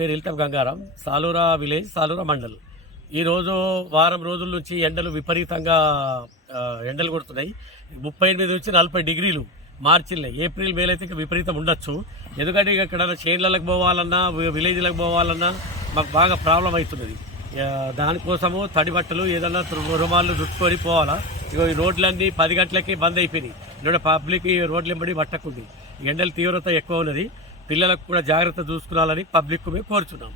పేరు ఇల్టం గంగారం, సాలూరా విలేజ్, సాలూరా మండల్. ఈరోజు వారం రోజుల నుంచి ఎండలు విపరీతంగా ఎండలు కొడుతున్నాయి. 38 నుంచి 40 డిగ్రీలు మార్చిల్ని. ఏప్రిల్ మేలో అయితే విపరీతం ఉండొచ్చు. ఎందుకంటే ఇక్కడ చేన్లకు పోవాలన్నా విలేజ్లకు పోవాలన్నా మాకు బాగా ప్రాబ్లం అవుతున్నది. దానికోసము తడి బట్టలు ఏదన్నా రుమాలు రుట్టుకొని పోవాలా. ఇగో ఈ రోడ్లన్నీ 10 గంటలకి బంద్ అయిపోయినాయి. ఇక్కడ పబ్లిక్ ఈ రోడ్లు వెంబడి పట్టకుంది. ఎండల తీవ్రత ఎక్కువ ఉన్నది. పిల్లలకు కూడా జాగ్రత్త చూసుకోవాలని పబ్లిక్ మేము కోరుచున్నాం.